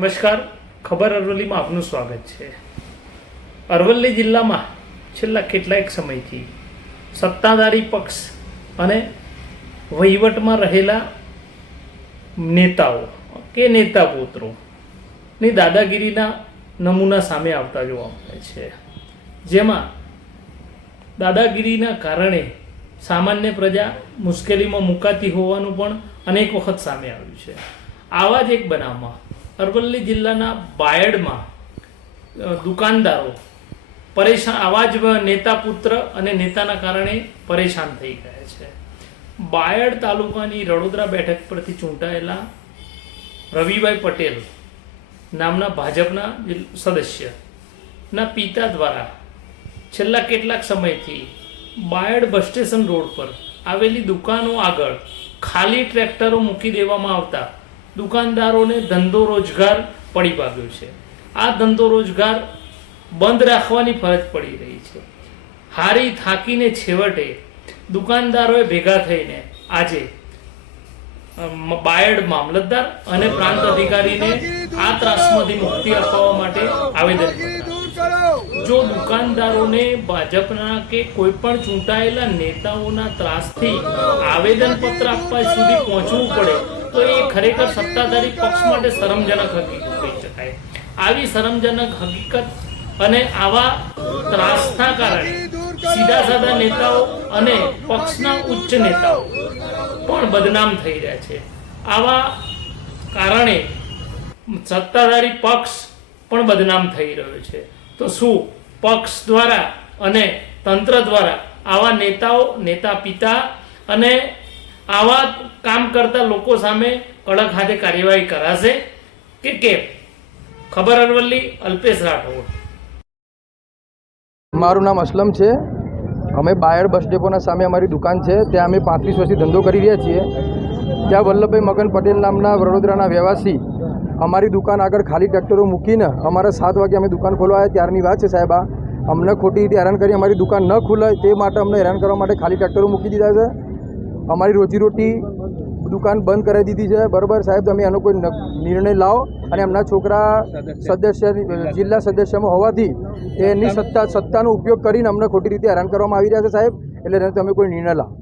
નમસ્કાર, ખબર અરવલ્લીમાં આપનું સ્વાગત છે। અરવલ્લી જિલ્લામાં છેલ્લા કેટલાક સમયથી સત્તાધારી પક્ષ અને વહીવટમાં રહેલા નેતાઓ કે નેતા પુત્રોની દાદાગીરીના નમૂના સામે આવતા જોવા મળે છે, જેમાં દાદાગીરીના કારણે સામાન્ય પ્રજા મુશ્કેલીમાં મુકાતી હોવાનું પણ અનેક વખત સામે આવ્યું છે। આવા જ એક બનાવમાં અરવલ્લી જિલ્લાના બાયડમાં દુકાનદારો પરેશાન, આવા જ નેતા પુત્ર અને નેતાના કારણે પરેશાન થઈ ગયા છે। બાયડ તાલુકાની રડોદરા બેઠક પરથી ચૂંટાયેલા રવિભાઈ પટેલ નામના ભાજપના સદસ્યના પિતા દ્વારા છેલ્લા કેટલાક સમયથી બાયડ બસ સ્ટેશન રોડ પર આવેલી દુકાનો આગળ ખાલી ટ્રેક્ટરો મૂકી દેવામાં આવતા દુકાનદારોને ધંધો રોજગાર પડી પામ્યો છે। આ ધંધો રોજગાર બંધ રાખવાની ફરજ પડી રહી છે। હારી થાકીને છેવટે દુકાનદારોએ ભેગા થઈને આજે બાયડ મામલતદાર અને પ્રાંત અધિકારીને આ ત્રાસમાંથી મુક્તિ અપાવવા માટે આવેદન કર્યું। જો દુકાનદારોને ભાજપના કે કોઈ પણ ચૂંટાયેલા નેતાઓના ત્રાસથી આવેદનપત્ર આપવા સુધી પહોંચવું પડે તો એ ખરેખર સત્તાધારી પક્ષ માટે શરમજનક હકીકત કહી શકાય। આવી શરમજનક હકીકત અને આવા ત્રાસના કારણે સીધા સાધા નેતાઓ અને પક્ષના ઉચ્ચ નેતાઓ પણ બદનામ થઈ રહ્યા છે। આવા કારણે સત્તાધારી પક્ષ પણ બદનામ થઈ રહ્યો છે। તો શું પક્ષ દ્વારા અને તંત્ર દ્વારા આવા નેતાઓ, નેતા પિતા અને આવા કામ કરતા લોકો સામે કડક હાથે કાર્યવાહી કરાશે કે કેમ? ખબર અરવલ્લી, અલ્પેશ રાઠોડ। મારું નામ અસલમ છે। અમે બાયડ બસ ડેપોના સામે અમારી દુકાન છે, ત્યાં અમે 35 વર્ષથી ધંધો કરી રહ્યા છીએ। ત્યાં વલ્લભભાઈ મગન પટેલ નામના વડોદરાના રહેવાસી અમારી દુકાન આગળ ખાલી ટ્રેક્ટરો મૂકીને અમારા 7 વાગે અમે દુકાન ખોલવા આવ્યા ત્યારની વાત છે સાહેબ। અમને ખોટી રીતે હેરાન કરી અમારી દુકાન ન ખુલે તે માટે અમને હેરાન કરવા માટે ખાલી ટ્રેક્ટરો મૂકી દીધા છે। અમારી રોજીરોટી દુકાન બંધ કરાવી દીધી છે, બરાબર સાહેબ? તમે એનો કોઈ નિર્ણય લાવો અને એમના છોકરા જિલ્લા સદસ્યમાં હોવાથી એની સત્તાનો ઉપયોગ કરીને અમને ખોટી રીતે હેરાન કરવામાં આવી રહ્યા છે સાહેબ, એટલે તમે કોઈ નિર્ણય લાવો।